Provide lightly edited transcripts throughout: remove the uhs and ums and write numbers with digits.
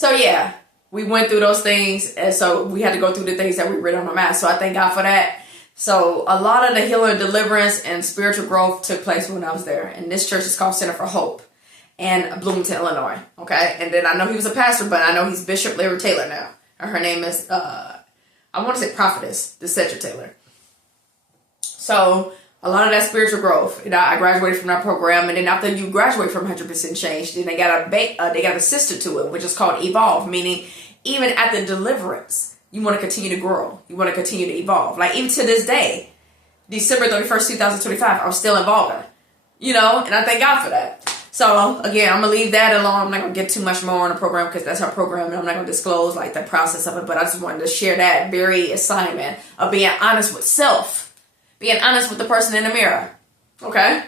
So yeah, we went through those things, and so we had to go through the things that we read on the mat. So I thank God for that. So a lot of the healing, deliverance, and spiritual growth took place when I was there. And this church is called Center for Hope in Bloomington, Illinois. Okay, and then I know he was a pastor, but I know he's Bishop Larry Taylor now. And her name is I want to say Prophetess Desetcha Taylor. So a lot of that spiritual growth. I graduated from that program, and then after you graduate from 100% Change, then they got a sister to it, which is called Evolve, meaning even at the deliverance, you want to continue to grow. You want to continue to evolve. Like even to this day, December 31st, 2025, I'm still evolving. And I thank God for that. So again, I'm going to leave that alone. I'm not going to get too much more on the program because that's our program, and I'm not going to disclose like the process of it, but I just wanted to share that very assignment of being honest with self. Being honest with the person in the mirror. Okay?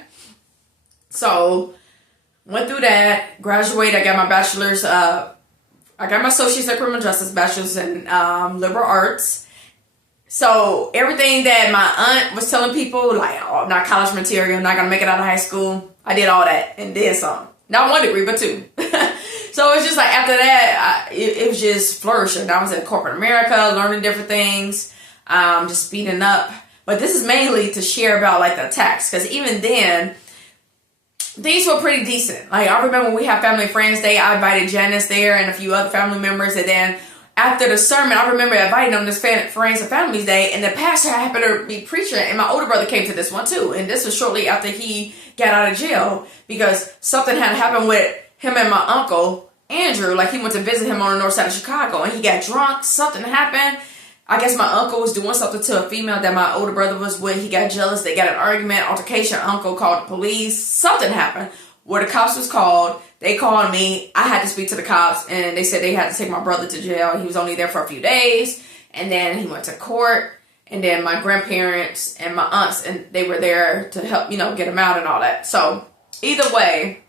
So, went through that. Graduated. I got my bachelor's. I got my associate's in criminal justice. Bachelor's in liberal arts. So, everything that my aunt was telling people, like, oh, not college material, not going to make it out of high school. I did all that and did some. Not 1 degree, but 2. So, it's just like after that, it was just flourishing. I was in corporate America, learning different things. Just speeding up. But this is mainly to share about like the attacks, because even then, things were pretty decent. Like I remember when we had Family and Friends Day, I invited Janice there and a few other family members, and then after the sermon, I remember inviting them to this Friends and Families Day, and the pastor happened to be preaching, and my older brother came to this one too, and this was shortly after he got out of jail, because something had happened with him and my uncle, Andrew. Like he went to visit him on the north side of Chicago, and he got drunk, something happened. I guess my uncle was doing something to a female that my older brother was with. He got jealous. They got an argument, altercation. Uncle called the police. Something happened where the cops was called. They called me. I had to speak to the cops, and they said they had to take my brother to jail. He was only there for a few days, and then he went to court, and then my grandparents and my aunts, and they were there to help, get him out and all that. So either way,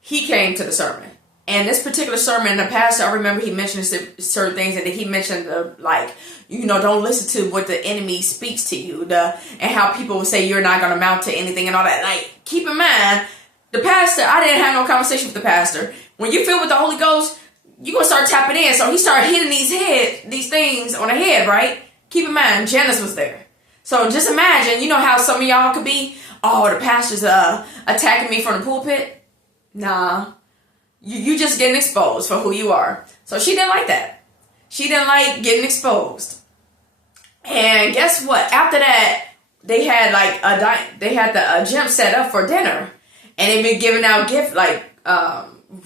he came to the sermon. And this particular sermon, the pastor, I remember he mentioned certain things, and he mentioned don't listen to what the enemy speaks to you, and how people will say you're not going to amount to anything and all that. Like, keep in mind, the pastor, I didn't have no conversation with the pastor. When you feel with the Holy Ghost, you're going to start tapping in. So he started hitting these things on the head, right? Keep in mind, Janice was there. So just imagine, how some of y'all could be, oh, the pastor's attacking me from the pulpit. Nah. You just getting exposed for who you are. So she didn't like that. She didn't like getting exposed. And guess what? After that, they had the gym set up for dinner, and they've been giving out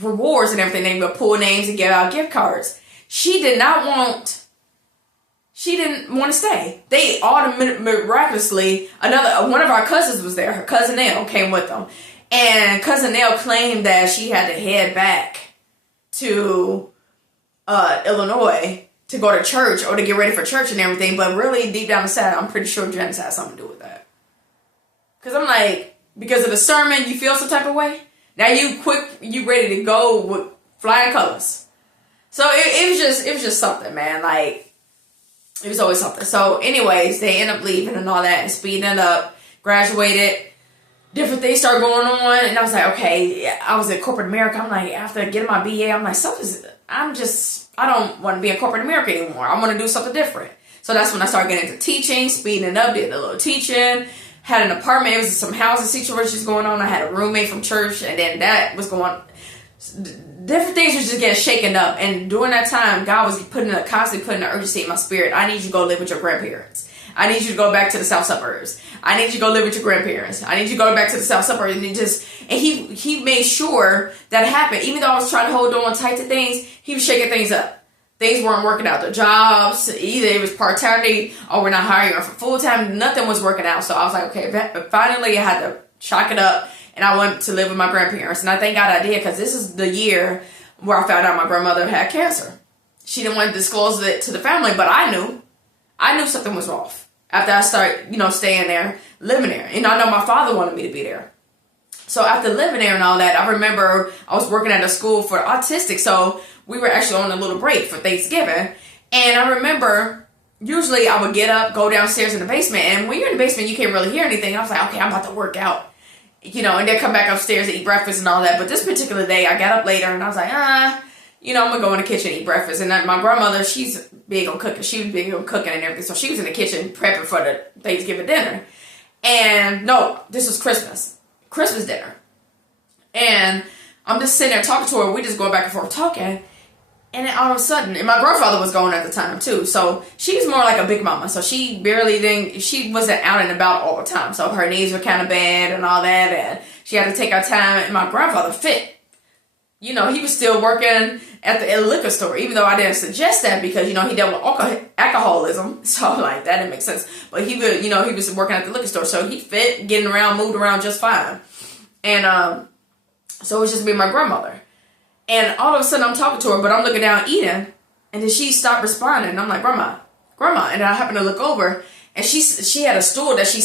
rewards and everything. They would pull names and give out gift cards. She didn't want to stay. They miraculously, one of our cousins was there. Her cousin Elle came with them. And Cousin Nell claimed that she had to head back to Illinois to go to church or to get ready for church and everything. But really, deep down inside, I'm pretty sure Janice had something to do with that. Because I'm like, because of the sermon, you feel some type of way? Now you ready to go with flying colors. So it was just something, man. Like, it was always something. So anyways, they end up leaving and all that and speeding up, graduated. Different things started going on, and I was like, okay, I was in corporate America. I'm like, after getting my BA, I'm like, I don't want to be in corporate America anymore. I want to do something different. So that's when I started getting into teaching, speeding up, did a little teaching, had an apartment. It was some housing situations going on. I had a roommate from church, and then that was going on. Different things were just getting shaken up, and during that time, God was constantly putting an urgency in my spirit. I need you to go live with your grandparents. I need you to go back to the south suburbs. I need you to go live with your grandparents. I need you to go back to the south suburbs. And he made sure that happened. Even though I was trying to hold on tight to things, he was shaking things up. Things weren't working out. The jobs, either it was part-time, or we're not hiring her for full-time. Nothing was working out. So I was like, okay, finally I had to chalk it up, and I went to live with my grandparents. And I thank God I did, because this is the year where I found out my grandmother had cancer. She didn't want to disclose it to the family, but I knew something was off. After I started, staying there, living there. And I know my father wanted me to be there. So after living there and all that, I remember I was working at a school for autistic. So we were actually on a little break for Thanksgiving. And I remember, usually I would get up, go downstairs in the basement. And when you're in the basement, you can't really hear anything. And I was like, okay, I'm about to work out. and then come back upstairs to eat breakfast and all that. But this particular day, I got up later and I was like, I'm going to go in the kitchen and eat breakfast. And then my grandmother, she's big on cooking. She was big on cooking and everything. So she was in the kitchen prepping for the Thanksgiving dinner. And no, this was Christmas dinner. And I'm just sitting there talking to her. We just going back and forth talking. And then all of a sudden, and my grandfather was going at the time too. So she was more like a big mama. So she wasn't out and about all the time. So her knees were kind of bad and all that. And she had to take her time. And my grandfather fit. He was still working at the liquor store, even though I didn't suggest that because, he dealt with alcoholism. So like that didn't make sense. But he would, he was working at the liquor store. So he fit, getting around, moved around just fine. And so it was just me and my grandmother. And all of a sudden I'm talking to her, but I'm looking down eating, and then she stopped responding. And I'm like, Grandma. And I happened to look over, and she had a stool that she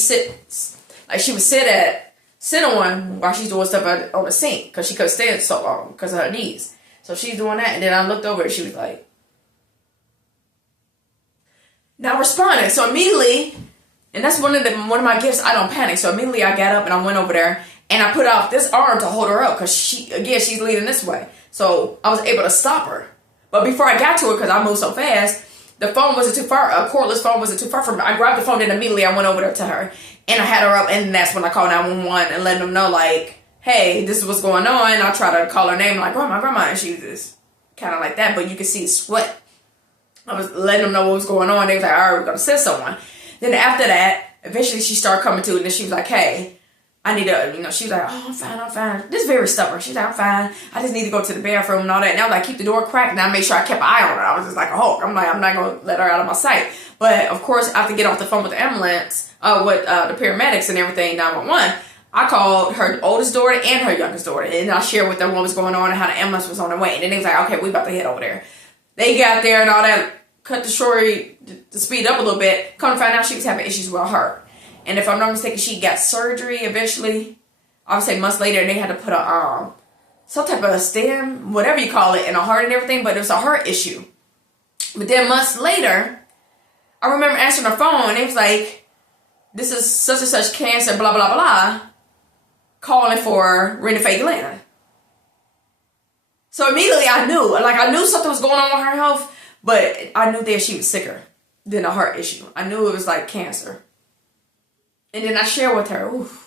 would sit on while she's doing stuff on the sink, because she couldn't stand so long because of her knees. So she's doing that, and then I looked over and she was like, not responding. So immediately, and that's one of my gifts, I don't panic. So immediately I got up and I went over there, and I put out this arm to hold her up because she's leaning this way. So I was able to stop her. But before I got to her, because I moved so fast, the phone wasn't too far. A cordless phone wasn't too far from me. I grabbed the phone and immediately I went over there to her. And I had her up, and that's when I called 911 and let them know, like, hey, this is what's going on. I try to call her name, like, grandma. And she was just kind of like that. But you could see sweat. I was letting them know what was going on. They was like, all right, we're going to send someone. Then after that, eventually she started coming to, and then she was like, hey, I need to, she was like, oh, I'm fine. This is very stubborn. She's like, I'm fine. I just need to go to the bathroom and all that. And I was like, keep the door cracked. And I made sure I kept an eye on her. I was just like a hawk. I'm like, I'm not going to let her out of my sight. But, of course, I have to get off the phone with the ambulance, with the paramedics and everything, 911. I called her oldest daughter and her youngest daughter. And I shared with them what was going on and how the ambulance was on their way. And then they was like, okay, we about to head over there. They got there and all that. Cut the story to speed up a little bit. Come to find out she was having issues with her heart. And if I'm not mistaken, she got surgery eventually. I would say months later, and they had to put some type of stem, whatever you call it, in her heart and everything, but it was a heart issue. But then months later, I remember answering her phone, and it was like, this is such and such cancer, blah, blah, blah, calling for Rena Faye Glenn. So immediately I knew something was going on with her health, but I knew that she was sicker than a heart issue. I knew it was like cancer. And then I shared with her, oof.